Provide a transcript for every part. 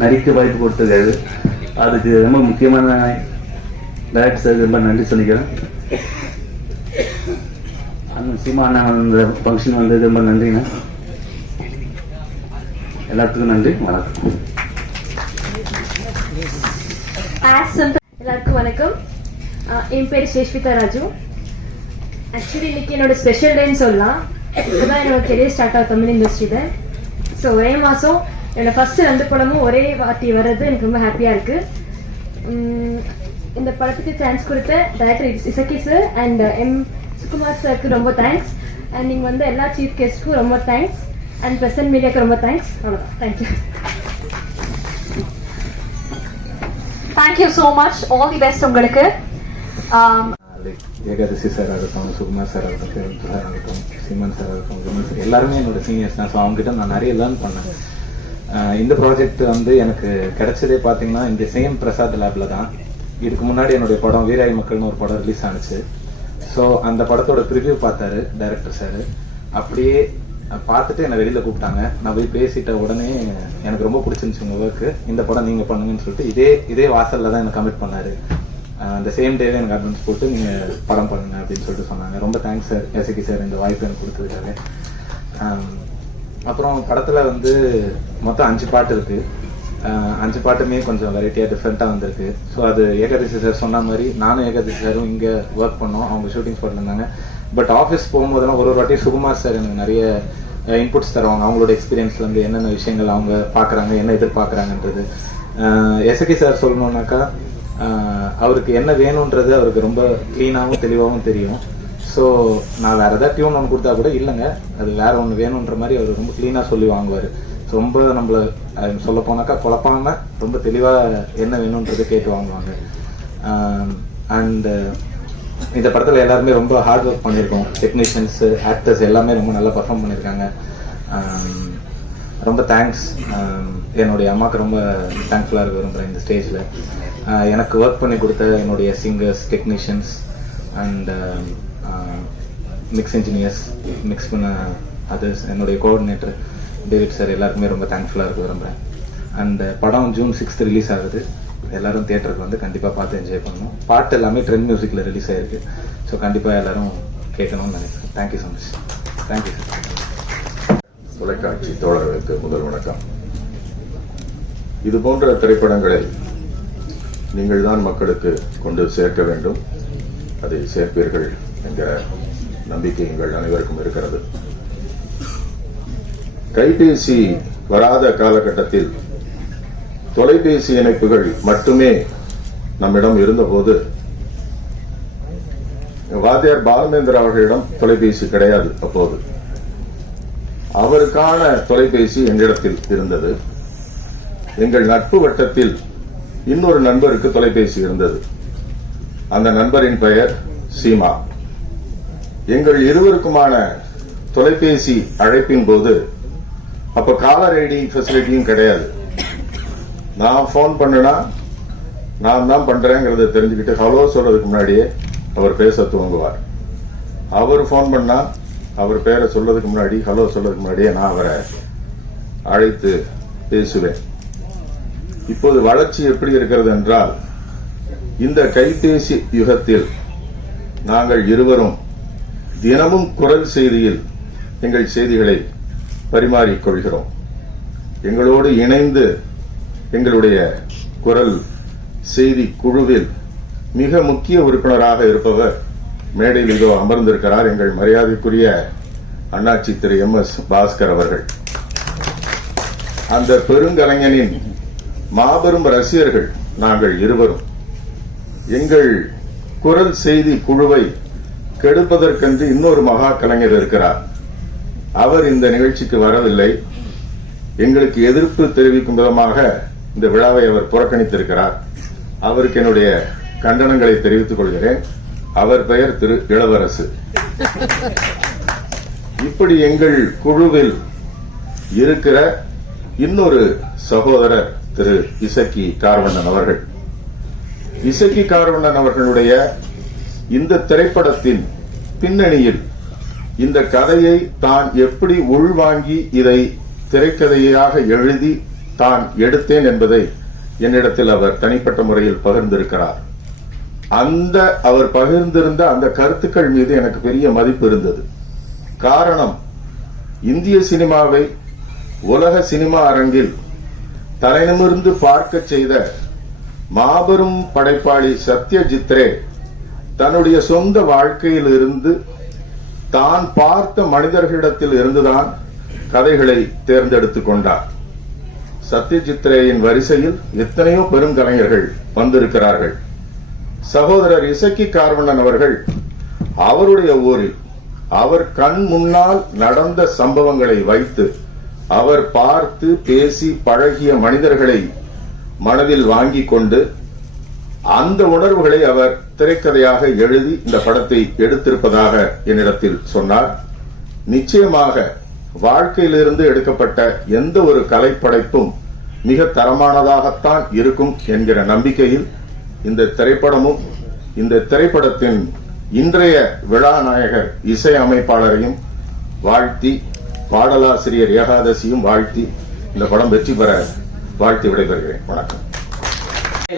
நடிக்க வாய்ப்பு கொடுத்துருக்காரு. அதுக்கு ரொம்ப முக்கியமான டைரக்டர் சார் ரொம்ப நன்றி சொல்லிக்கிறேன். அந்த சீமா அண்ணா அந்த ஃபங்க்ஷன் வந்தது ரொம்ப நன்றிண்ணா. எல்லாத்துக்கும் நன்றி வணக்கம். எல்லாருக்கும் வணக்கம். என் பேர் சேஷ்விதா ராஜு. ஆக்சுவலி இன்னைக்கு என்னோட ஸ்பெஷல் டேன்னு சொல்லலாம். இப்போதான் என்னோட கெரியர் ஸ்டார்ட் ஆகும் தமிழ் இண்டஸ்ட்ரியில் ஸோ ஒரே மாதம் என்னோட ஃபர்ஸ்ட் ரெண்டு படமும் ஒரே வாட்டி வர்றது எனக்கு ரொம்ப ஹாப்பியாக இருக்கு. உம், இந்த படத்துக்கு சான்ஸ் கொடுத்த director Isakki sir and M Sukumar சாருக்கு ரொம்ப தேங்க்ஸ் அண்ட் நீங்கள் வந்து எல்லா சீஃப் கெஸ்ட்க்கும் ரொம்ப தேங்க்ஸ் அண்ட் பிரசன்ட் மீடியாவுக்கு ரொம்ப தேங்க்ஸ் அவ்வளோதான் thank you thank you so much all the best உங்களுக்கு. Um, ஏகாதசி சார் ஆகட்டும் சுகுமார் சார் ஆகட்டும் சிவன் சார் ஆகட்டும் சிமன் சார் ஆகட்டும் விமல் சார் எல்லாருமே என்னோட சீனியர்ஸ் தான். ஸோ அவங்ககிட்ட நான் நிறைய லேர்ன் பண்ணேன். இந்த ப்ராஜெக்ட் வந்து எனக்கு கிடைச்சதே பார்த்தீங்கன்னா இந்த சேம் பிரசாத் லேப்ல தான். இதுக்கு முன்னாடி என்னுடைய படம் வீராய் மக்கள்னு ஒரு படம் ரிலீஸ் ஆனுச்சு. ஸோ அந்த படத்தோட ப்ரிவியூ பார்த்தாரு டைரக்டர் சார் அப்படியே பார்த்துட்டு என்னை வெளியில் கூப்பிட்டாங்க. நான் போய் பேசிட்ட உடனே எனக்கு ரொம்ப பிடிச்சிருந்துச்சு உங்கள் ஒர்க்கு இந்த படம் நீங்கள் பண்ணுங்கன்னு சொல்லிட்டு இதே இதே வாசல்ல தான் எனக்கு கமிட் பண்ணார். அந்த சேம் டேவே எனக்கு அட்வான்ஸ் போட்டு நீங்கள் படம் பண்ணுங்க அப்படின்னு சொல்லிட்டு சொன்னாங்க. ரொம்ப தேங்க்ஸ் சார் எஸ்கி சார் இந்த வாய்ப்பு எனக்கு கொடுத்ததுக்காக. அப்புறம் படத்துல வந்து மொத்தம் அஞ்சு பாட்டு இருக்கு. அஞ்சு பாட்டுமே கொஞ்சம் வெரைட்டியா டிஃப்ரெண்டா வந்திருக்கு. ஸோ அது ஏகாதசி சார் சொன்ன மாதிரி நானும் ஏகாதசி சாரும் இங்க ஒர்க் பண்ணோம். அவங்க ஷூட்டிங் போட்டிருந்தாங்க. இருந்தாங்க பட் ஆஃபீஸ் போகும்போதெல்லாம் ஒரு ஒரு வாட்டி சுகுமார் சார் எனக்கு நிறைய இன்புட்ஸ் தருவாங்க. அவங்களோட எக்ஸ்பீரியன்ஸ்லேருந்து என்னென்ன விஷயங்கள் அவங்க பார்க்குறாங்க என்ன எதிர்பார்க்குறாங்கன்றது. எஸ்கே சார் சொல்லணுன்னாக்கா அவருக்கு என்ன வேணுன்றது அவருக்கு ரொம்ப க்ளீனாகவும் தெளிவாகவும் தெரியும். ஸோ நான் வேற ஏதாவது டியூன் ஒன்று கொடுத்தா கூட இல்லைங்க. அது வேற ஒன்று வேணுன்ற மாதிரி அவர் ரொம்ப க்ளீனாக சொல்லி வாங்குவார். ரொம்ப நம்மள சொல்ல போனாக்கா குழப்பாம ரொம்ப தெளிவாக என்ன வேணுன்றதை கேட்டு வாங்குவாங்க. அண்ட் இந்த படத்தில் எல்லாருமே ரொம்ப ஹார்ட் ஒர்க் பண்ணியிருக்கோம். டெக்னீஷியன்ஸு ஆக்டர்ஸ் எல்லாமே ரொம்ப நல்லா பர்ஃபார்ம் பண்ணியிருக்காங்க. ரொம்ப தேங்க்ஸ் என்னுடைய அம்மாவுக்கு ரொம்ப தேங்க்ஃபுல்லாக இருக்க விரும்புகிறேன் இந்த ஸ்டேஜில் எனக்கு ஒர்க் பண்ணி கொடுத்த என்னுடைய singers technicians and mix engineers mix பண்ண அதர்ஸ் என்னுடைய கோஆர்டினேட்டர் டேவிட் சார் எல்லாருக்குமே ரொம்ப தேங்க்ஃபுல்லாக இருக்க விரும்புகிறேன் அண்ட் படம் ஜூன் சிக்ஸ்த் ரிலீஸ் ஆகுது. எல்லாரும் தியேட்டருக்கு வந்து கண்டிப்பாக பார்த்து என்ஜாய் பண்ணணும். பாட்டு எல்லாமே ட்ரெண்ட் மியூசிக்கில் ரிலீஸ் ஆயிருக்கு. ஸோ கண்டிப்பாக எல்லாரும் கேட்கணும்னு நினைக்கிறேன். Thank you so much thank you sir தொலைக்காட்சி தோழர்களுக்கு முதல் வணக்கம். இது போன்ற திரைப்படங்களை நீங்கள் தான் மக்களுக்கு கொண்டு சேர்க்க வேண்டும். அதை சேர்ப்பீர்கள். என்கிற நம்பிக்கை எங்கள் அனைவருக்கும் இருக்கிறது. கைபேசி வராத காலகட்டத்தில் தொலைபேசி இணைப்புகள் மட்டுமே நம்மிடம் இருந்தபோது வாத்தியார் பாலமேந்திர அவர்களிடம் தொலைபேசி கிடையாது அப்போது. அவருக்கான தொலைபேசி எங்களிடத்தில் இருந்தது. எங்கள் நட்பு வட்டத்தில் இன்னொரு நண்பருக்கு தொலைபேசி இருந்தது. அந்த நண்பரின் பெயர் சீமா. எங்கள் இருவருக்குமான தொலைபேசி அழைப்பின் போது அப்ப காலர் ஐடி ஃபெசிலிட்டியும் கிடையாது. நான் ஃபோன் பண்ணுனா நான் தான் பண்றேங்கிறத தெரிஞ்சுக்கிட்டு ஹலோ சொல்றதுக்கு முன்னாடியே அவர் பேச துவங்குவார். அவர் ஃபோன் பண்ணா அவர் பேரை சொல்றதுக்கு முன்னாடி ஹலோ சொல்றதுக்கு முன்னாடியே நான் அவரை அழைத்து பேசுவேன். இப்போது வளர்ச்சி எப்படி இருக்கிறது என்றால் இந்த கைபேசி யுகத்தில் நாங்கள் இருவரும் தினமும் குரல் செய்தியில் எங்கள் செய்திகளை பரிமாறிக் கொள்கிறோம். எங்களோடு இணைந்து எங்களுடைய குரல் செய்தி குழுவில் மிக முக்கிய உறுப்பினராக இருப்பவர் மேடையில் இதோ அமர்ந்திருக்கிறார். எங்கள் மரியாதைக்குரிய அண்ணாச்சி திரு எம் எஸ் பாஸ்கர் அவர்கள். அந்த பெருங்கலைஞனின் மாபெரும் ரசிகர்கள் நாங்கள் இருவரும். எங்கள் குரல் செய்தி குழுவை கெடுப்பதற்கென்று இன்னொரு மகா கலைஞர் இருக்கிறார். அவர் இந்த நிகழ்ச்சிக்கு வரவில்லை. எங்களுக்கு எதிர்ப்பு தெரிவிக்கும் விதமாக இந்த விழாவை அவர் புறக்கணித்திருக்கிறார். அவருக்கு என்னுடைய கண்டனங்களை தெரிவித்துக் கொள்கிறேன். அவர் பெயர் திரு இளவரசு. இப்படி எங்கள் குழுவில் இருக்கிற இன்னொரு சகோதரர் திரு இசக்கி கார்வண்ணன் அவர்கள். இசக்கி கார்வண்ணன் அவர்களுடைய இந்த திரைப்படத்தின் பின்னணியில் இந்த கதையை தான் எப்படி உள்வாங்கி இதை திரைக்கதையாக எழுதி தான் எடுத்தேன் என்பதை என்னிடத்தில் அவர் தனிப்பட்ட முறையில் பகிர்ந்திருக்கிறார். அந்த அவர் பகிர்ந்திருந்த அந்த கருத்துக்கள் மீது எனக்கு பெரிய மதிப்பு இருந்தது. காரணம் இந்திய சினிமாவை உலக சினிமா அரங்கில் தலைநிமிர்ந்து பார்க்க செய்த மாபெரும் படைப்பாளி சத்யஜித்ரே தன்னுடைய சொந்த வாழ்க்கையில் இருந்து தான் பார்த்த மனிதர்களிடத்தில் இருந்துதான் கதைகளை தேர்ந்தெடுத்துக் கொண்டார். சத்யஜித்ரேயின் வரிசையில் எத்தனையோ பெருங்கலைஞர்கள் வந்திருக்கிறார்கள். சகோதரர் இசக்கி கார்வண்ணன் அவர்கள் அவருடைய ஊரில் அவர் கண் முன்னால் நடந்த சம்பவங்களை வைத்து அவர் பார்த்து பேசி பழகிய மனிதர்களை மனதில் வாங்கி கொண்டு அந்த உணர்வுகளை அவர் திரைக்கதையாக எழுதி இந்த படத்தை எடுத்திருப்பதாக என்னிடத்தில் சொன்னார். நிச்சயமாக வாழ்க்கையிலிருந்து எடுக்கப்பட்ட எந்த ஒரு கலைப்படைப்பும் மிக தரமானதாகத்தான் இருக்கும் என்கிற நம்பிக்கையில் இந்த திரைப்படமும் இந்த திரைப்படத்தின் இன்றைய விழா நாயகர் இசை அமைப்பாளரையும் வாழ்த்தி பாடலாசிரியர் ஏகாதசியும் வாழ்த்தி இந்த படம் வெற்றி பெற வாழ்த்தி விடைபெறுகிறேன். வணக்கம்.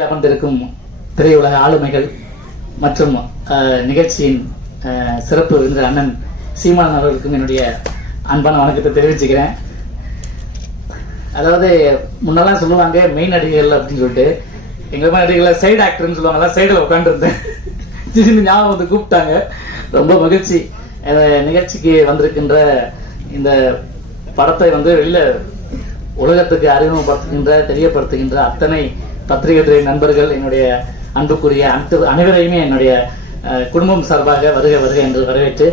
அமர்ந்திருக்கும் திரையுலக ஆளுமைகள் மற்றும் நிகழ்ச்சியின் அஹ், சிறப்பு விருந்தினர் அண்ணன் சீமான் அவர்களுக்கும் என்னுடைய அன்பான வணக்கத்தை தெரிவிச்சுக்கிறேன். அதாவது முன்னெல்லாம் சொல்லுவாங்க மெயின் நடிகர்கள் அப்படின்னு சொல்லிட்டு. எங்க மாதிரி சைடு ஆக்டர்னு சொல்லுவாங்க சைடில் உட்காந்துருந்தேன் திடீர்னு ஞாபகம் வந்து கூப்பிட்டாங்க. ரொம்ப மகிழ்ச்சி. நிகழ்ச்சிக்கு வந்திருக்கின்ற இந்த படத்தை வந்து வெளியில் உலகத்துக்கு அறிமுகப்படுத்துகின்ற தெரியப்படுத்துகின்ற அத்தனை பத்திரிகை துறை நண்பர்கள் என்னுடைய அன்புக்குரிய அனைத்து அனைவரையுமே என்னுடைய குடும்பம் சார்பாக வருக வருக என்று வரவேற்று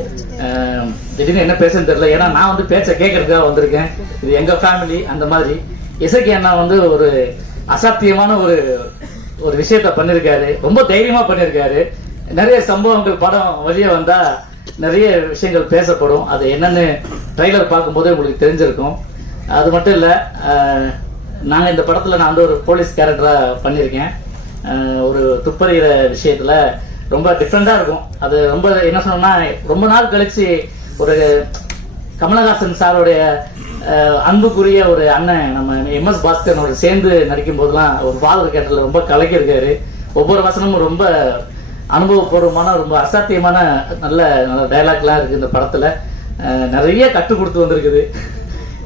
திடீர்னு என்ன பேசுன்னு தெரியல. ஏன்னா நான் வந்து பேச்சை கேட்கறதுக்காக வந்திருக்கேன். இது எங்க ஃபேமிலி அந்த மாதிரி. இசைக்கு அண்ணா வந்து ஒரு அசாத்தியமான ஒரு ஒரு விஷயத்த பண்ணியிருக்காரு ரொம்ப தைரியமா பண்ணியிருக்காரு நிறைய சம்பவங்கள் படம் வெளியே வந்தா நிறைய விஷயங்கள் பேசப்படும். அது என்னன்னு ட்ரைலர் பார்க்கும்போதே உங்களுக்கு தெரிஞ்சிருக்கும். அது மட்டும் இல்லை நாங்கள் இந்த படத்தில் நான் வந்து ஒரு போலீஸ் கேரக்டராக பண்ணியிருக்கேன் ஒரு துப்பறிகிற விஷயத்துல ரொம்ப டிஃப்ரெண்டாக இருக்கும். அது ரொம்ப என்ன சொன்னோம்னா ரொம்ப நாள் கழிச்சு ஒரு கமலஹாசன் சாருடைய அன்புக்குரிய ஒரு அண்ணன் நம்ம எம் எஸ் பாஸ்கரனோட சேர்ந்து நடிக்கும் போதெல்லாம் ஒரு ஃபாதர் கேட்டதில் ரொம்ப கலக்கியிருக்காரு. ஒவ்வொரு வசனமும் ரொம்ப அனுபவபூர்வமான ரொம்ப அசாத்தியமான நல்ல நல்ல டைலாக்லாம் இருக்கு இந்த படத்துல. நிறைய கற்றுக் கொடுத்து வந்திருக்குது.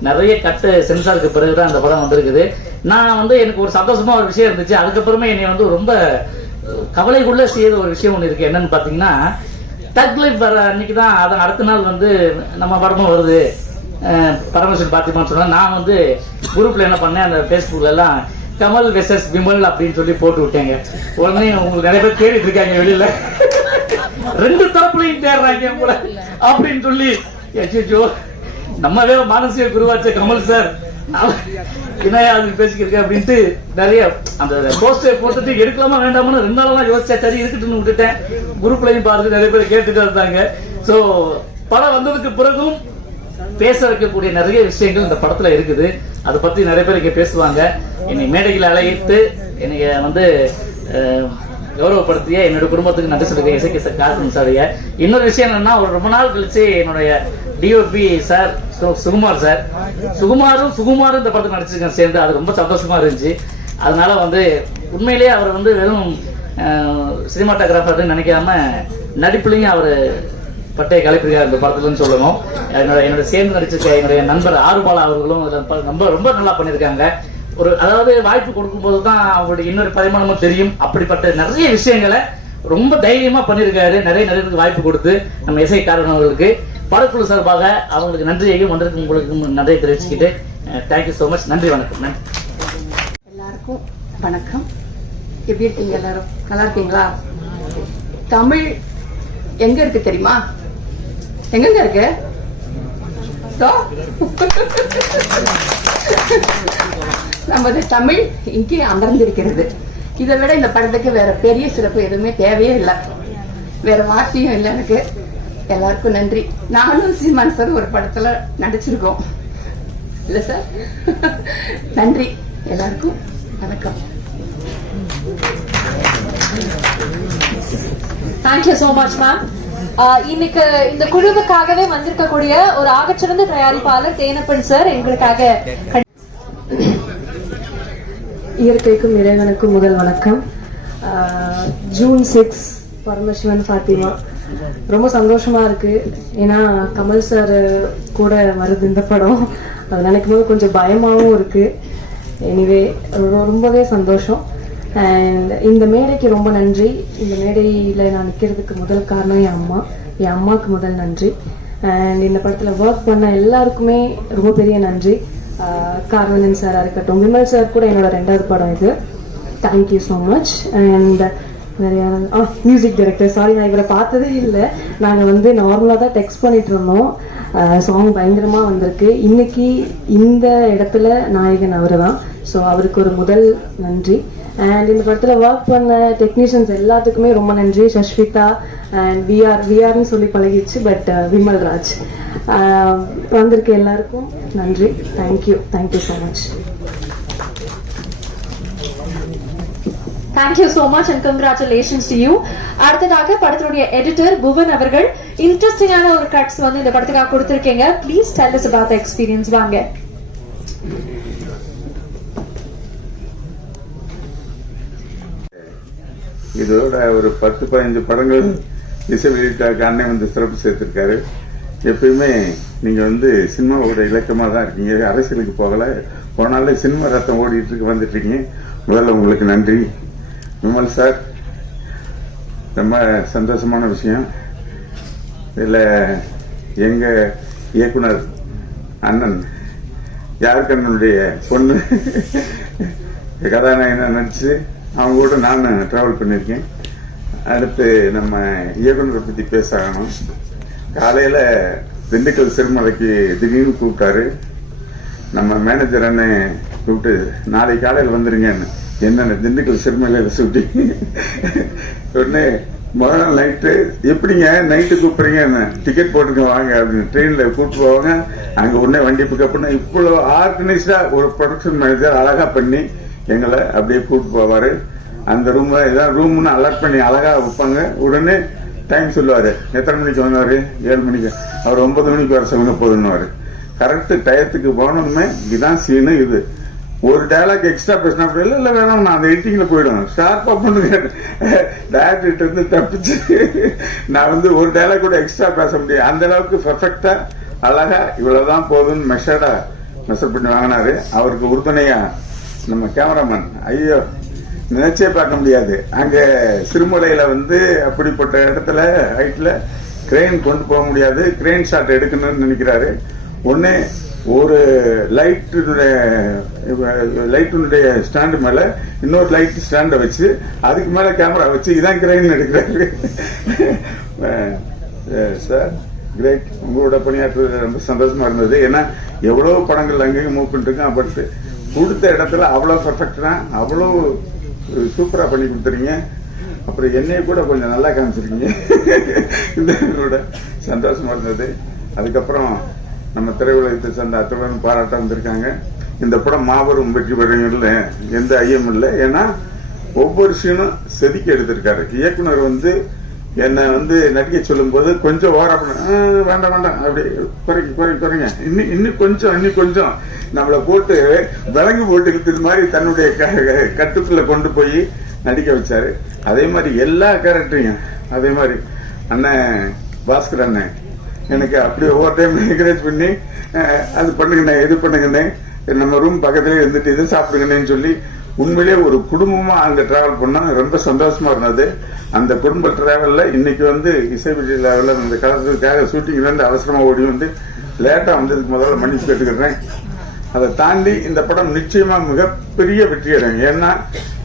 நிறைய கட்டு சென்சாருக்கு பிறகுதான் அந்த படம் வந்திருக்குது. நான் வந்து எனக்கு ஒரு சந்தோஷமா ஒரு விஷயம் இருந்துச்சு. அதுக்கப்புறமே என்னை வந்து ரொம்ப கவலைக்குள்ள செய்த ஒரு விஷயம் ஒன்று இருக்கு. என்னன்னு பார்த்தீங்கன்னா தக் லைஃப் வர அன்னைக்கு தான் அதன் அடுத்த நாள் வந்து நம்ம படமும் வருது. பரமேஸ்வரன் பாத்திமான்னு சொன்னேன் நான் வந்து குரூப்பில் என்ன பண்ணேன்? அந்த ஃபேஸ்புக்ல எல்லாம் கமல் வெசஸ் விமல் அப்படின்னு சொல்லி போட்டு விட்டேங்க. உடனே உங்களுக்கு நிறைய பேர் தேடிட்டு இருக்காங்க வெளியில. ரெண்டு தரப்புலையும் தேடுறாங்க அப்படின்னு சொல்லி அச்சோ நம்மளே மானசிக குருவாச்ச கமல் சார். என்னையா அது பேசிக்கிருக்க அப்படின்ட்டு நிறைய அந்த போஸ்டர் போட்டுட்டு எடுக்கலாமா வேண்டாமான்னு ரெண்டு நாளா யோசிச்சா சரி இருக்கட்டும்னு விட்டுட்டேன். குரூப்லையும் பார்த்துட்டு நிறைய பேர் கேட்டுட்டு இருந்தாங்க. சோ படம் வந்ததுக்கு பிறகும் பேச வைக்கக்கூடிய நிறைய விஷயங்கள் இந்த படத்துல இருக்குது. அதை பத்தி நிறைய பேர் இங்க பேசுவாங்க. என்னை மேடையில் அழைத்து என்னை வந்து கௌரவப்படுத்திய என்னோட குடும்பத்துக்கு நன்றி சொல்லுங்க. இசைக்கு சார் கார்த்திக் சாரிய இன்னொரு விஷயம் என்னன்னா ஒரு ரொம்ப நாள் கழிச்சு என்னுடைய டிஓபி சார் சு- சுகுமார் சார். சுகுமாரும் சுகுமாரும் இந்த படத்துக்கு நடிச்சிருக்கேன் சேர்ந்து. அது ரொம்ப சந்தோஷமா இருந்துச்சு. அதனால வந்து உண்மையிலேயே அவர் வந்து வெறும் சினிமாட்டோகிராஃபர்னு நினைக்காம நடிப்புலையும் அவர் பட்டையை கலைப்பிருக்கார் இந்த படத்துலன்னு சொல்லணும். என்னோட என்னோட சேர்ந்து நடிச்சிருக்க என்னுடைய நண்பர் ஆறுபாலா அவர்களும் ரொம்ப ரொம்ப நல்லா பண்ணியிருக்காங்க. ஒரு அதாவது வாய்ப்பு கொடுக்கும்போது தான் அவருடைய இன்னொரு பரிமாணமும் தெரியும். அப்படிப்பட்ட நிறைய விஷயங்களை ரொம்ப தைரியமா பண்ணியிருக்காரு. நிறைய நிறைய வாய்ப்பு கொடுத்து நம்ம இசைக்காரன் அவர்களுக்கு. படக்குழு சார்பாக அவங்களுக்கு நன்றியையும் வந்திருக்கு உங்களுக்கு நன்றியை தெரிவிச்சுக்கிட்டு தேங்க்யூ ஸோ மச் நன்றி வணக்கம். நன்றி. எல்லாருக்கும் வணக்கம். எப்படி இருக்கீங்க எல்லாரும்? நல்லா இருக்கீங்களா? தமிழ் எங்க இருக்கு தெரியுமா? எங்கெங்க இருக்கு? நமது தமிழ் இங்கே அமர்ந்திருக்கிறது. இதை விட இந்த படத்துக்கு வேற பெரிய சிறப்பு எதுவுமே தேவையே இல்லை. வேற வார்த்தையும் இல்லை எனக்கு. எல்லாருக்கும் நன்றி. நானும் சீமான் சார் ஒரு படத்துல நடிச்சிருக்கோம். இல்ல சார்? நன்றி. எல்லாருக்கும் வணக்கம். தேங்க்யூ சோ மச் மேம் இன்னைக்கு இந்த குழுவுக்காகவே வந்திருக்கக்கூடிய ஒரு ஆகச்சிறந்த தயாரிப்பாளர் தேனப்பன் சார் எங்களுக்காக இயற்கைக்கும் இறைவனுக்கும் முதல் வணக்கம். June six Paramasivan Fatima. ரொம்ப சந்தோஷமா இருக்கு. ஏன்னா கமல் சார் கூட வருது இந்த படம். அது நினைக்கும் போது கொஞ்சம் பயமாகவும் இருக்கு. எனிவே ரொம்பவே சந்தோஷம். அண்ட் இந்த மேடைக்கு ரொம்ப நன்றி. இந்த மேடையில் நான் நிற்கிறதுக்கு முதல் காரணம் என் அம்மா. என் அம்மாவுக்கு முதல் நன்றி. அண்ட் இந்த படத்தில் ஒர்க் பண்ண எல்லாருக்குமே ரொம்ப பெரிய நன்றி. கார்வலன் சாராக இருக்கட்டும். விமல் சார் கூட என்னோட ரெண்டாவது படம் இது. தேங்க்யூ ஸோ மச் அண்ட் வேற யாராவது ஆ மியூசிக் டைரக்டர் சாரி நான் இவரை பார்த்ததே இல்லை. நாங்கள் வந்து நார்மலாக தான் டெக்ஸ்ட் பண்ணிட்டு இருந்தோம். சாங் பயங்கரமாக வந்திருக்கு. இன்னைக்கு இந்த இடத்துல நாயகன் அவர் தான் ஸோ அவருக்கு ஒரு முதல் நன்றி. அண்ட் இந்த படத்தில் ஒர்க் பண்ண டெக்னீஷியன்ஸ் எல்லாத்துக்குமே ரொம்ப நன்றி. சஷ்விதா அண்ட் விஆர் விஆர்னு சொல்லி பழகிடுச்சு பட் விமல் ராஜ். வந்திருக்க எல்லாருக்கும் நன்றி. Thank you thank you so much thank you so much and congratulations to you அடுத்ததாக படத்தினுடைய எடிட்டர் புவன் அவர்கள். இன்ட்ரெஸ்டிங்கான ஒரு கட்ஸ் வந்து இந்த படத்துக்காக கொடுத்திருக்கீங்க. Please tell about the experience வாங்க. இதோட ஒரு பத்து பதினஞ்சு படங்கள். இசை வெளியீட்டாக அண்ணன் வந்து சிறப்பு சேர்த்திருக்காரு. எப்பயுமே நீங்க வந்து சினிமாவோட இலக்கமா தான் இருக்கீங்க. அரசியலுக்கு போகல. போனாலே சினிமா ரத்தம் ஓடிட்டு இருக்கு வந்துட்டு முதல்ல உங்களுக்கு நன்றி. விமல் சார் ரொம்ப சந்தோஷமான விஷயம். இதில் எங்க இயக்குனர் அண்ணன் யாருக்கண்ணனுடைய பொண்ணு? கதாநாயகனாக நடிச்சு அவங்க கூட நான் ட்ராவல் பண்ணியிருக்கேன். அடுத்து நம்ம இயக்குனரை பற்றி பேச ஆகணும். காலையில் திண்டுக்கல் சிறுமலைக்கு திடீர்னு கூப்பிட்டாரு. நம்ம மேனேஜர் அண்ணன் கூப்பிட்டு நாளை காலையில் வந்துருங்கன்னு என்னென்ன திண்டுக்கல் சிறுமலையில் சுட்டி உடனே முதல் நாள் நைட்டு எப்படிங்க நைட்டு கூப்பிட்றீங்க? என்ன டிக்கெட் போட்டுக்க வாங்க அப்படின்னு ட்ரெயினில் கூப்பிட்டு போவாங்க. அங்கே உடனே வண்டி பிக்கப் பண்ண ஆர்கனைஸ்டாக ஒரு ப்ரொடக்ஷன் மேனேஜர் அழகாக பண்ணி எங்களை அப்படியே கூப்பிட்டு போவார். அந்த ரூமில் ஏதாவது ரூம்னு அலர்ட் பண்ணி அழகாக வைப்பாங்க. உடனே டைம் சொல்லுவார். எத்தனை மணிக்கு வந்தார் ஏழு மணிக்கு. அவர் ஒன்பது மணிக்கு வர சொல்லுங்க போதுன்னுவார். கரெக்டு டயத்துக்கு போனதுமே இதுதான் சீனு இது. ஒரு டைலாக் எக்ஸ்ட்ரா பேசினா அப்படி இல்லை இல்லை வேணாம் நான் அந்த எடிட்டிங்கில் போயிடும் ஷார்ப்பாக பண்ணுங்க டேரக்டர்கிட்ட இருந்து தப்பிச்சு நான் வந்து ஒரு டைலாக் கூட எக்ஸ்ட்ரா பேச முடியும் அந்த அளவுக்கு பர்ஃபெக்டாக அழகாக இவ்வளோதான் போதும்னு மெஷர்டாக மெஷர் பண்ணி வாங்கினாரு. அவருக்கு உறுதுணையாக நம்ம கேமராமேன் ஐயோ நினைச்சே பார்க்க முடியாது. அங்க சிறுமலையில வந்து அப்படிப்பட்ட இடத்துல ஹைட்ல கிரெயின் கொண்டு போக முடியாது. கிரெயின் ஷாட் எடுக்கணும்னு நினைக்கிறாரு. ஒண்ணு ஒரு லைட்டுடைய லைட்டுடைய ஸ்டாண்டு மேல இன்னொரு லைட் ஸ்டாண்டை வச்சு அதுக்கு மேல கேமரா வச்சு இதான் கிரெயின் எடுக்கிறாரு. சார் கிரேட் உங்களோட பணியாற்றுறது ரொம்ப சந்தோஷமா இருந்தது. ஏன்னா எவ்வளவு படங்கள் அங்கேயும் மூவ் பண்ணிருக்கேன் பட் கொடுத்த இடத்துல அவ்வளவு பர்ஃபெக்டா அவ்வளவு சூப்பரா பண்ணி கொடுத்துறீங்க. அப்புறம் என்னைய கூட கொஞ்சம் நல்லா காமிச்சிருக்கீங்க. இந்த இதோட சந்தோஷமா இருந்தது. அதுக்கப்புறம் நம்ம திரையுலகத்தை சேர்ந்த அத்துடன் பாராட்ட வந்திருக்காங்க. இந்த படம் மாபெரும் வெற்றி பெறுங்கள்ல எந்த ஐயம் இல்லை. ஏன்னா ஒவ்வொரு சீனும் செதுக்கி எடுத்திருக்காரு. இயக்குனர் வந்து என்னை வந்து நடிக்க சொல்லும்போது கொஞ்சம் ஓர வேண்டாம் வேண்டாம். அப்படி குறைங்க குறைங்க குறைங்க. இன்னும் இன்னும் கொஞ்சம் இன்னும் கொஞ்சம். நம்மளை போட்டு விலங்கு போட்டு இழுத்தது மாதிரி தன்னுடைய க- கட்டுக்குள்ள கொண்டு போய் நடிக்க வச்சாரு. அதே மாதிரி எல்லா கேரக்டரையும் அதே மாதிரி அண்ணன் பாஸ்கர் அண்ணன் எனக்கு அப்படி ஒவ்வொரு டைம் என்கரேஜ் பண்ணி அது பண்ணுங்கண்ணே இது பண்ணுங்கண்ணே நம்ம ரூம் பக்கத்துலேயே இருந்துட்டு இது சாப்பிடுங்கண்ணேன்னு சொல்லி உண்மையிலேயே ஒரு குடும்பமா அங்க டிராவல் பண்ணா ரொம்ப சந்தோஷமா இருந்தது. அந்த குடும்ப டிராவல்ல இன்னைக்கு வந்து இசை விழாவில் அந்த இந்த கலத்துக்காக ஷூட்டிங் வந்து அவசரமா ஓடி வந்து லேட்டா வந்ததுக்கு முதல்ல மன்னிப்பு கேட்டுக்கிறேன். அதை தாண்டி இந்த படம் நிச்சயமா மிகப்பெரிய வெற்றி அடையும். ஏன்னா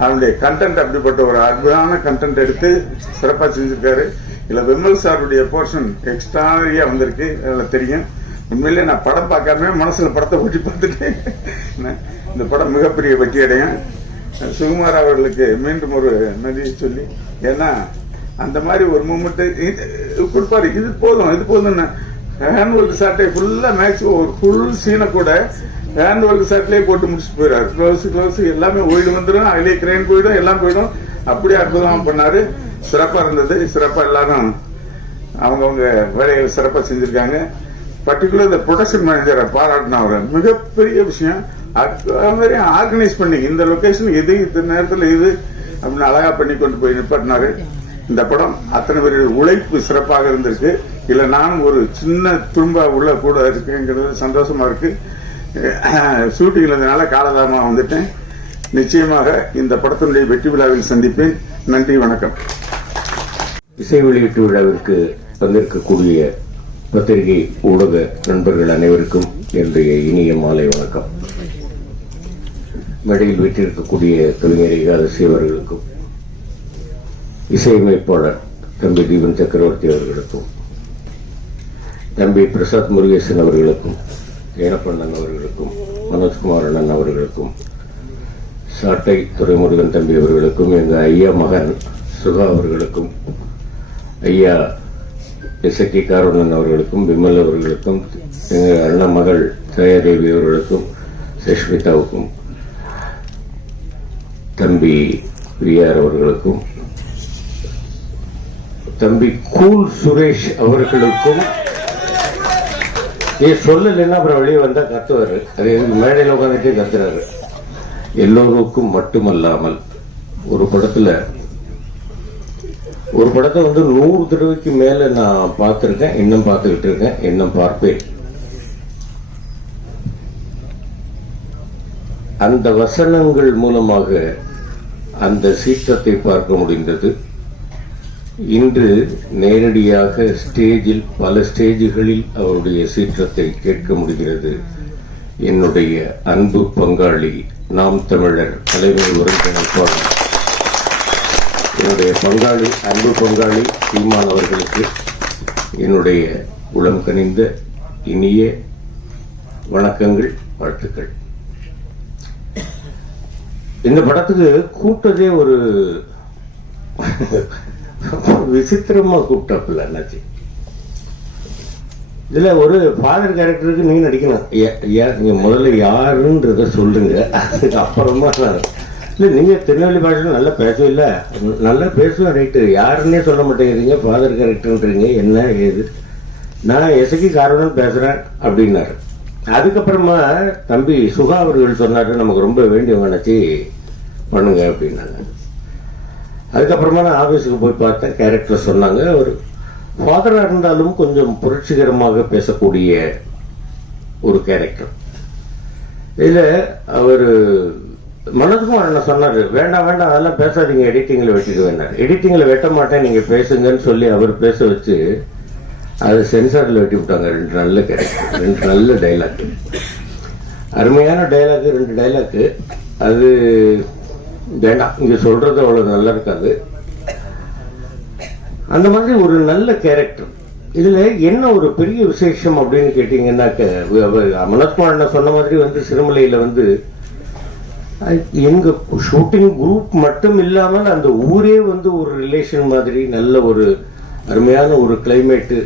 அவனுடைய கண்டென்ட் அப்படிப்பட்ட ஒரு அற்புதமான கண்டென்ட் எடுத்து சிறப்பா செஞ்சிருக்காரு. இல்லை விமல் சாருடைய போர்ஷன் எக்ஸ்ட்ராரியா வந்திருக்கு. அதுல தெரியும். உண்மையிலே நான் படம் பார்க்காம மனசுல படத்தை ஓட்டி பார்த்துட்டேன். இந்த படம் மிகப்பெரிய வெற்றி அடையும். சுகுமார் அவர்களுக்கு மீண்டும் ஒரு நன்றி சொல்லி ஏன்னா அந்த மாதிரி ஒரு மூமெண்ட் கொடுப்பாரு இது போதும் இது போதும் ஹேண்ட் சாட்டை ஷாட்டை ஃபுல்லா மேக்ஸிமம் ஒரு ஃபுல் சீனை கூட ஹேண்ட் ஒர்க் போட்டு முடிச்சுட்டு போயிடாரு க்ளோஸ் க்ளவுஸ் எல்லாமே ஓய்டு வந்துடும் அதிலே கிரெயின் போயிடும் எல்லாம் போயிடும். அப்படியே அற்புதமாக பண்ணாரு. சிறப்பா இருந்தது. சிறப்பா எல்லாரும் அவங்கவுங்க வேலைகளை சிறப்பா செஞ்சிருக்காங்க. பர்டிகுலர் இந்த ப்ரொடக்ஷன் மேனேஜரை பாராட்டின அவர் மிகப்பெரிய விஷயம். மாதிரி ஆர்கனைஸ் பண்ணி இந்த லொகேஷன் எது இந்த நேரத்தில் இது அப்படின்னு அழகா பண்ணி கொண்டு போய் நிப்பாட்டினாரு. இந்த படம் அத்தனை பேருடைய உழைப்பு சிறப்பாக இருந்திருக்கு. இல்ல நான் ஒரு சின்ன துன்பா உள்ள கூட இருக்குங்கிறது சந்தோஷமா இருக்கு. ஷூட்டிங்ல இருந்தனால காலதாமா வந்துட்டேன். நிச்சயமாக இந்த படத்தினுடைய வெற்றி விழாவில் சந்திப்பேன். நன்றி வணக்கம். இசை வெளியீட்டு விழாவிற்கு வந்திருக்கக்கூடிய பத்திரிகை ஊடக நண்பர்கள் அனைவருக்கும் என்னுடைய இனிய மாலை வணக்கம். மேடையில் வீட்டிருக்கக்கூடிய கவிஞர் ஏகாதசி அவர்களுக்கும் இசையமைப்பாளர் தம்பி தீபன் சக்கரவர்த்தி அவர்களுக்கும் தம்பி பிரசாத் முருகேசன் அவர்களுக்கும் ஏனப்பண்ணன் அவர்களுக்கும் மனோஜ்குமார் அண்ணன் அவர்களுக்கும் சாட்டை துறைமுருகன் தம்பி அவர்களுக்கும் எங்கள் ஐயா மகன் சுகா அவர்களுக்கும் ஐயா இசக்கி காரணன் அவர்களுக்கும் விமல் அவர்களுக்கும் எங்கள் அண்ணன் மகள் ஜெயதேவி அவர்களுக்கும் சஷ்மிதாவுக்கும் தம்பி பிரியார் அவர்களுக்கும் தம்பி கூல் சுரேஷ் அவர்களுக்கும் ஏ சொல்லலைன்னா அப்புறம் வெளியே வந்தா கத்துவாரு. அது எதுக்கு? மேடையில் உட்காந்துட்டே கத்துறாரு. எல்லோருக்கும் மட்டுமல்லாமல் ஒரு படத்துல ஒரு படத்தை வந்து நூறு தடவைக்கு மேல நான் பார்த்துருக்கேன் இன்னும் பார்த்துக்கிட்டு இருக்கேன் இன்னும் பார்ப்பேன். அந்த வசனங்கள் மூலமாக அந்த சீற்றத்தை பார்க்க முடிந்தது. இன்று நேரடியாக ஸ்டேஜில் பல ஸ்டேஜுகளில் அவருடைய சீற்றத்தை கேட்க முடிகிறது. என்னுடைய அன்பு பங்காளி நாம் தமிழர் தலைமை ஒருங்கிணைப்பாளர். என்னுடைய பங்காளி அன்பு பங்காளி சீமான் அவர்களுக்கு என்னுடைய உளம் கனிந்த இனிய வணக்கங்கள் வாழ்த்துக்கள். இந்த படத்துக்கு கூட்டதே ஒரு விசித்திரமா கூப்பிட்டாப்புல அண்ணாச்சி. இதுல ஒரு ஃபாதர் கேரக்டருக்கு நீங்க நடிக்கணும். நீங்க முதல்ல யாருன்றத சொல்லுங்க. அதுக்கு அப்புறமா இல்லை இல்ல நீங்க திருநெல்வேலி பாஷையில் நல்லா பேசவும் இல்லை. நல்லா பேசுவேன் ரைட்டு யாருன்னே சொல்ல மாட்டேங்கிறீங்க ஃபாதர் கேரக்டர்ன்றீங்க என்ன ஏது. நான் எசக்கி காரணம் பேசுறேன் அப்படின்னாரு. அதுக்கப்புறமா தம்பி சுகா அவர்கள் சொன்னாரு நமக்கு ரொம்ப வேண்டியவங்க நினைச்சி பண்ணுங்க அப்படின்னாங்க. அதுக்கப்புறமா நான் ஆஃபீஸுக்கு போய் பார்த்தேன். கேரக்டர் சொன்னாங்க ஒரு ஃபாதராக இருந்தாலும் கொஞ்சம் புரட்சிகரமாக பேசக்கூடிய ஒரு கேரக்டர். இதில் அவர் மனதுக்கும் என்ன சொன்னார் வேண்டாம் வேண்டாம் அதெல்லாம் பேசாதீங்க எடிட்டிங்கில் வெட்டிட்டு வேண்டாம் எடிட்டிங்கில் வெட்ட மாட்டேன் நீங்கள் பேசுங்கன்னு சொல்லி அவர் பேச வச்சு அது சென்சாரில் வெட்டி விட்டாங்க. ரெண்டு நல்ல கேரக்டர் ரெண்டு நல்ல டைலாக்கு அருமையான டைலாக்கு ரெண்டு டைலாக்கு அது வேண்டாம். இங்கே சொல்கிறது அவ்வளோ நல்லா இருக்காது. அந்த மாதிரி ஒரு நல்ல கேரக்டர் இதில் என்ன ஒரு பெரிய விசேஷம் அப்படின்னு கேட்டிங்கன்னாக்க அவர் சொன்ன மாதிரி வந்து சிறுமலையில் வந்து எங்கள் ஷூட்டிங் குரூப் மட்டும் இல்லாமல் அந்த ஊரே வந்து ஒரு ரிலேஷன் மாதிரி நல்ல ஒரு அருமையான ஒரு கிளைமேட்டு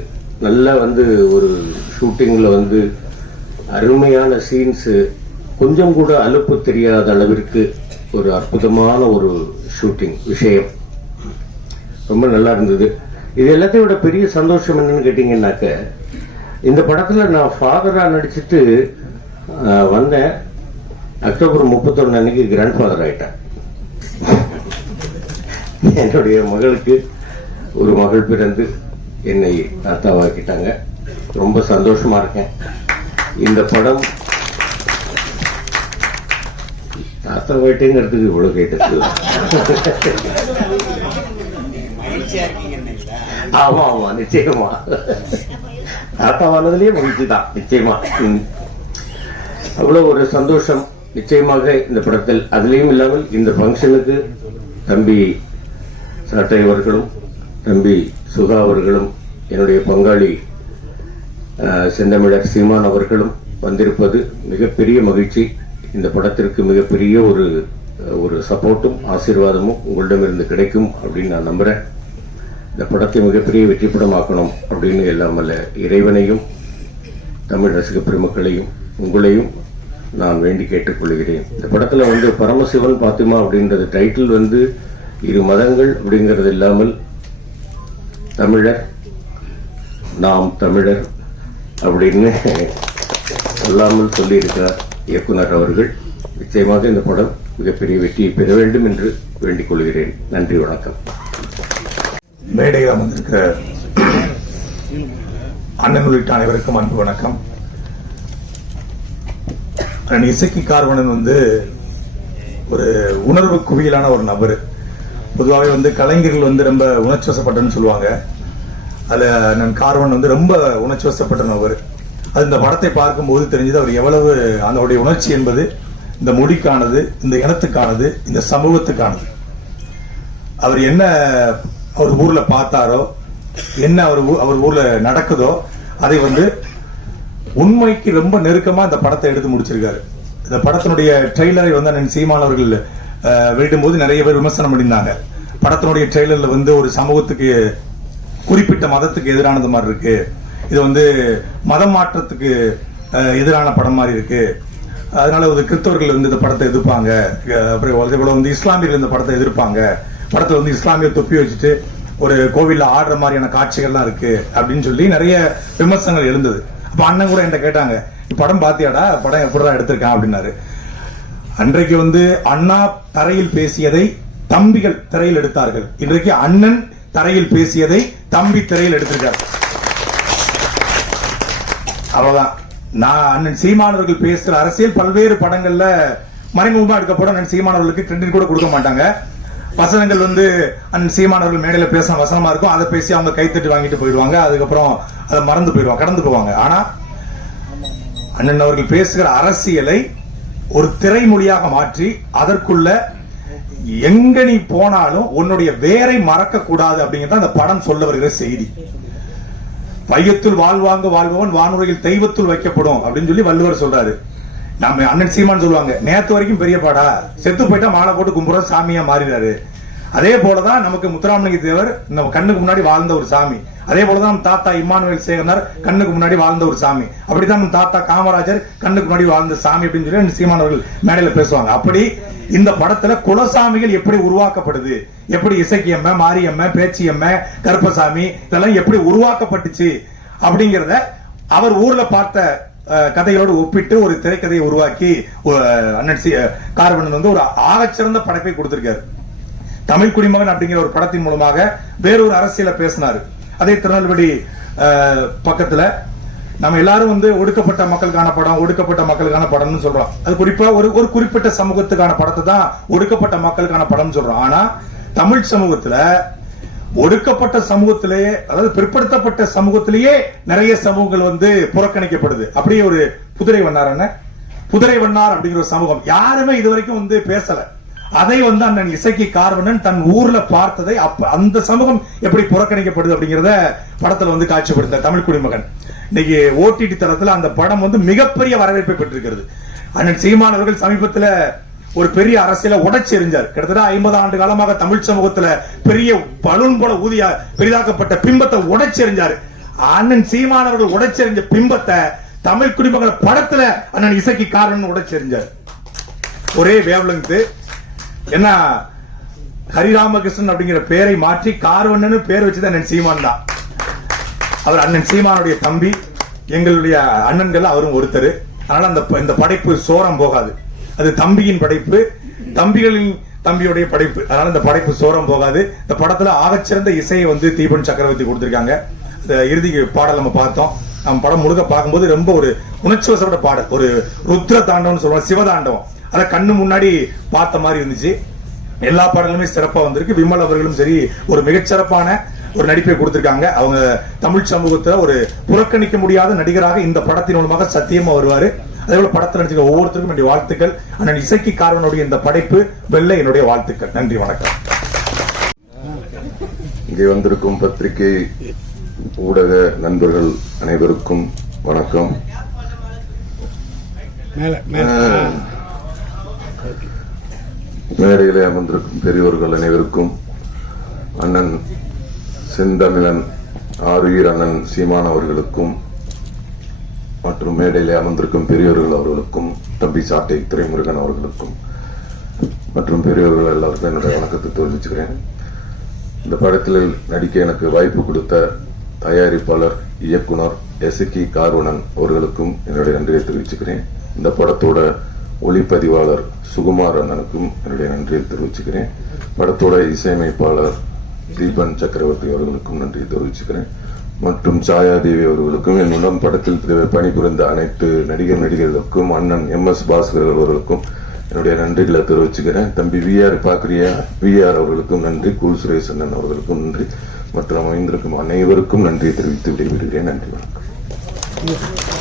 நல்லா வந்து ஒரு ஷூட்டிங்கில் வந்து அருமையான சீன்ஸு கொஞ்சம் கூட அலுப்பு தெரியாத அளவிற்கு ஒரு அற்புதமான ஒரு ஷூட்டிங் விஷயம். ரொம்ப நல்லா இருந்தது. இது எல்லாத்தையும் விட பெரிய சந்தோஷம் என்னன்னு கேட்டிங்கன்னாக்க இந்த படத்தில் நான் ஃபாதராக நடிச்சுட்டு வந்தேன். அக்டோபர் முப்பத்தொன்று அன்னைக்கு கிராண்ட் ஃபாதர் ஆகிட்டேன் என்னுடைய மகளுக்கு ஒரு மகள் பிறந்து என்னை தாத்தாவாக்கிட்டாங்க ரொம்ப சந்தோஷமா இருக்கேன். இந்த படம் தாத்தா வாயிட்டேங்கிறதுக்கு இவ்வளவு கேட்டது ஆமா ஆமா நிச்சயமா. தாத்தாவானதுலயே மகிழ்ச்சி தான் நிச்சயமா. அவ்வளவு ஒரு சந்தோஷம். நிச்சயமாக இந்த படத்தில். அதுலயும் இல்லாமல் இந்த ஃபங்க்ஷனுக்கு தம்பி சாட்டை அவர்களும் தம்பி சுகா அவர்களும் என்னுடைய பங்காளி செந்தமிழர் சீமான் அவர்களும் வந்திருப்பது மிகப்பெரிய மகிழ்ச்சி. இந்த படத்திற்கு மிகப்பெரிய ஒரு ஒரு சப்போர்ட்டும் ஆசீர்வாதமும் உங்களிடமிருந்து கிடைக்கும் அப்படின்னு நான் நம்புகிறேன் இந்த படத்தை மிகப்பெரிய வெற்றி படமாக்கணும் அப்படின்னு எல்லாம் அல்ல இறைவனையும் தமிழ் ரசிக பெருமக்களையும் உங்களையும் நான் வேண்டி கேட்டுக்கொள்கிறேன். இந்த படத்தில் வந்து பரமசிவன் பாத்திமா அப்படின்றது டைட்டில் வந்து இரு மதங்கள் அப்படிங்கிறது இல்லாமல் தமிழர் நாம் தமிழர் அப்படின்னு சொல்லாமல் சொல்லியிருக்கிறார் இயக்குனர் அவர்கள். நிச்சயமாக இந்த படம் மிகப்பெரிய வெற்றியை பெற வேண்டும் என்று வேண்டிக் கொள்கிறேன். நன்றி வணக்கம். மேடையில் அமர்ந்திருக்கிற அண்ணன் உள்ளிட்ட அனைவருக்கும் அன்பு வணக்கம். இசைக்கு கார்வணன் வந்து ஒரு உணர்வு குவியலான ஒரு நபர். பொதுவாகவே வந்து கலைஞர்கள் வந்து ரொம்ப உணர்ச்சிவசப்பட்டன்னு சொல்லுவாங்க. அதுல நான் கார்வன் வந்து ரொம்ப உணர்ச்சி அவர். அது இந்த படத்தை பார்க்கும்போது தெரிஞ்சது அவர் எவ்வளவு அதனுடைய உணர்ச்சி என்பது இந்த மொழிக்கானது இந்த இனத்துக்கானது இந்த சமூகத்துக்கானது. அவர் என்ன அவர் ஊர்ல பார்த்தாரோ என்ன அவர் அவர் ஊர்ல நடக்குதோ அதை வந்து உண்மைக்கு ரொம்ப நெருக்கமா இந்த படத்தை எடுத்து முடிச்சிருக்காரு. இந்த படத்தினுடைய ட்ரெய்லரை வந்து அண்ணன் சீமான் அவர்கள் வெளியிடும்போது நிறைய பேர் விமர்சனம் பண்ணியிருந்தாங்க. படத்தினுடைய ட்ரெய்லர்ல வந்து ஒரு சமூகத்துக்கு குறிப்பிட்ட மதத்துக்கு எதிரானது மாதிரி இருக்கு. இது வந்து மதம் மாற்றத்துக்கு எதிரான படம் மாதிரி இருக்கு. அதனால ஒரு கிறிஸ்தவர்கள் வந்து இந்த படத்தை எதிர்ப்பாங்க. அப்புறம் அதே போல வந்து இஸ்லாமியர்கள் இந்த படத்தை எதிர்ப்பாங்க. படத்துல வந்து இஸ்லாமிய தொப்பி வச்சுட்டு ஒரு கோவில்ல ஆடுற மாதிரியான காட்சிகள்லாம் இருக்கு அப்படின்னு சொல்லி நிறைய விமர்சனங்கள் எழுந்தது. அப்ப அண்ணன் கூட என்கிட்ட கேட்டாங்க படம் பாத்தியாடா? படம் எப்படிதான் எடுத்திருக்கான்? அப்படின்னாரு. அன்றைக்கு வந்து அண்ணா தரையில் பேசியதை தம்பிகள் திரையில் எடுத்தார்கள். இன்றைக்கு அண்ணன் தரையில் பேசியதை தம்பி திரையில் எடுத்திருக்கார். அவ்வளவுதான். நான் அண்ணன் சீமானவர்கள் பேசுகிற அரசியல் பல்வேறு படங்கள்ல மறைமுகமா எடுக்கப்படும் அண்ணன் சீமானவர்களுக்கு கிரெடிட் கூட கொடுக்க மாட்டாங்க. வசனங்கள் வந்து அண்ணன் சீமானவர்கள் மேடையில பேசின வசனமா இருக்கும். அதை பேசி அவங்க கைத்தட்டி வாங்கிட்டு போயிடுவாங்க. அதுக்கப்புறம் அதை மறந்து போயிடுவாங்க கடந்து போவாங்க. ஆனா அண்ணன் அவர்கள் பேசுகிற அரசியலை ஒரு திரைமொழியாக மாற்றி அதற்குள்ள எங்க நீ போனாலும் உன்னுடைய வேரை மறக்க கூடாது அப்படிங்கிறது அந்த படம் சொல்ல வருகிற செய்தி. வையத்துள் வாழ்வாங்க வாழ்பவன் வானுரையில் தெய்வத்துள் வைக்கப்படும் அப்படின்னு சொல்லி வள்ளுவர் சொல்றாரு. நம்ம அண்ணன் சீமான் சொல்லுவாங்க நேத்து வரைக்கும் பெரிய பாடா செத்து போயிட்டா மாலை போட்டு கும்புற சாமியா மாறினாரு அதே போலதான் நமக்கு முத்துராமலிங்க தேவர் நம்ம கண்ணுக்கு முன்னாடி வாழ்ந்த ஒரு சாமி. அதே போலதான் நம்ம தாத்தா இம்மானுவேல் சேகர்னார் கண்ணுக்கு முன்னாடி வாழ்ந்த ஒரு சாமி. அப்படித்தான் நம்ம தாத்தா காமராஜர் கண்ணுக்கு முன்னாடி வாழ்ந்த சாமி அப்படின்னு சொல்லி சீமானவர்கள் மேடையில பேசுவாங்க. அப்படி இந்த படத்துல குலசாமிகள் எப்படி உருவாக்கப்படுது? எப்படி இசக்கியம்ம மாரியம்ம பேச்சியம்ம கருப்பசாமி இதெல்லாம் எப்படி உருவாக்கப்பட்டுச்சு? அப்படிங்கறத அவர் ஊர்ல பார்த்த கதைகளோடு ஒப்பிட்டு ஒரு திரைக்கதையை உருவாக்கி அண்ணன் சி- வந்து ஒரு ஆகச்சிறந்த படைப்பை கொடுத்திருக்காரு. தமிழ் குடிமகன் அப்படிங்கிற ஒரு படத்தின் மூலமாக வேறொரு அரசியல பேசினாரு. அதே திருநெல்வேலி பக்கத்துல நம்ம எல்லாரும் வந்து ஒடுக்கப்பட்ட மக்களுக்கான படம் ஒடுக்கப்பட்ட மக்களுக்கான படம்னு சொல்றோம். அது குறிப்பா ஒரு ஒரு குறிப்பிட்ட சமூகத்துக்கான படத்தை தான் ஒடுக்கப்பட்ட மக்களுக்கான படம் சொல்றோம். ஆனா தமிழ் சமூகத்துல ஒடுக்கப்பட்ட சமூகத்திலேயே அதாவது பிற்படுத்தப்பட்ட சமூகத்திலேயே நிறைய சமூகங்கள் வந்து புறக்கணிக்கப்படுது. அப்படியே ஒரு புதிரை வண்ணார் என்ன புதிரை வண்ணார் அப்படிங்கிற ஒரு சமூகம். யாருமே இது வரைக்கும் வந்து பேசல. அதை வந்து அண்ணன் இசைக்கு கார்வனன் தன் ஊர்ல பார்த்ததை அப்ப அந்த சமூகம் எப்படி புறக்கணிக்கப்படுது அப்படிங்கிறத படத்துல வந்து காட்சிப்படுத்த தமிழ் குடிமகன். இன்னைக்கு ஓடிடி தளத்துல அந்த படம் வந்து மிகப்பெரிய வரவேற்பை பெற்றிருக்கிறது. அண்ணன் சீமான் அவர்கள் சமீபத்துல ஒரு பெரிய அரசியல உடைச்சு எறிஞ்சார் கிட்டத்தட்ட ஐம்பது ஆண்டு காலமாக தமிழ் சமூகத்துல பெரிய பலூன் போல ஊதிய பெரிதாக்கப்பட்ட பிம்பத்தை உடைச்சு எறிஞ்சாரு அண்ணன் சீமான் அவர்கள் உடைச்செறிஞ்ச பிம்பத்தை தமிழ் குடிமக்கள் படத்துல அண்ணன் இசைக்கு காரணம் உடைச்செறிஞ்சார். ஒரே வேவ்லங்கு என்ன? ஹரிராமகிருஷ்ணன் அப்படிங்கிற பேரை மாற்றி கார்வண்ணன் பேர் வச்சது அண்ணன் சீமான் தான். அவர் அண்ணன் சீமானுடைய தம்பி எங்களுடைய அண்ணன்கள் அவரும் ஒருத்தர். அதனால அந்த இந்த படைப்பு சோரம் போகாது. அது தம்பியின் படைப்பு தம்பிகளின் தம்பியுடைய படைப்பு. அதனால இந்த படைப்பு சோரம் போகாது. இந்த படத்துல ஆகச்சிறந்த இசையை வந்து தீபன் சக்கரவர்த்தி கொடுத்திருக்காங்க. இந்த இறுதி பாடல் நம்ம பார்த்தோம். நம்ம படம் முழுக்க பார்க்கும்போது ரொம்ப ஒரு உணர்ச்சி வசப்பட்ட பாடல். ஒரு ருத்ர தாண்டவம்னு சொல்லுவாங்க சிவதாண்டவம். அதை கண்ணு முன்னாடி பார்த்த மாதிரி இருந்துச்சு. எல்லா பாடலுமே சிறப்பா வந்திருக்கு. விமல் அவர்களும் சரி ஒரு மிகச்சிறப்பான ஒரு நடிப்பை கொடுத்திருக்காங்க. அவங்க தமிழ் சமூகத்துல ஒரு புறக்கணிக்க முடியாத நடிகராக இந்த படத்தின் மூலமாக சத்தியமா வருவாரு. அதே போல படத்தில் நடிச்சிருக்க ஒவ்வொருத்தருக்கும் என்னுடைய வாழ்த்துக்கள். அண்ணன் இசக்கி காரவனுடைய இந்த படைப்பு வெள்ள என்னுடைய வாழ்த்துக்கள். நன்றி வணக்கம். இங்கே வந்திருக்கும் பத்திரிகை ஊடக நண்பர்கள் அனைவருக்கும் வணக்கம். மேடையிலே அமர்ந்திருக்கும் பெரியோர்கள் அனைவருக்கும் அண்ணன் செந்தமிழன் ஆருயிர் அண்ணன் சீமான் அவர்களுக்கும் மற்றும் மேடையிலே அமர்ந்திருக்கும் பெரியோர்கள் அவர்களுக்கும் தம்பி சாட்டை துரைமுருகன் அவர்களுக்கும் மற்றும் பெரியோர்கள் எல்லாருக்கும் என்னுடைய வணக்கத்தை தெரிவிச்சுக்கிறேன். இந்த படத்தில் நடிக்க எனக்கு வாய்ப்பு கொடுத்த தயாரிப்பாளர் இயக்குனர் எசுகி கார்வணன் அவர்களுக்கும் என்னுடைய நன்றியை தெரிவிச்சுக்கிறேன். இந்த படத்தோட ஒளிப்பதிவாளர் சுகுமார் அண்ணனுக்கும் என்னுடைய நன்றியை தெரிவிச்சுக்கிறேன். படத்தோட இசையமைப்பாளர் தீபன் சக்கரவர்த்தி அவர்களுக்கும் நன்றியை தெரிவிச்சுக்கிறேன். மற்றும் சாயாதேவி அவர்களுக்கும் என்னுடன் படத்தில் பணிபுரிந்த அனைத்து நடிகர் நடிகர்களுக்கும் அண்ணன் எம் எஸ் பாஸ்கர் அவர்களுக்கும் என்னுடைய நன்றிகளை தெரிவிச்சுக்கிறேன். தம்பி V R VR V R அவர்களுக்கும் நன்றி. குல் சுரேஷ் அண்ணன் அவர்களுக்கும் நன்றி. மற்றும் அமைந்திருக்கும் அனைவருக்கும் நன்றியை தெரிவித்து விடைபெறுகிறேன். நன்றி வணக்கம்.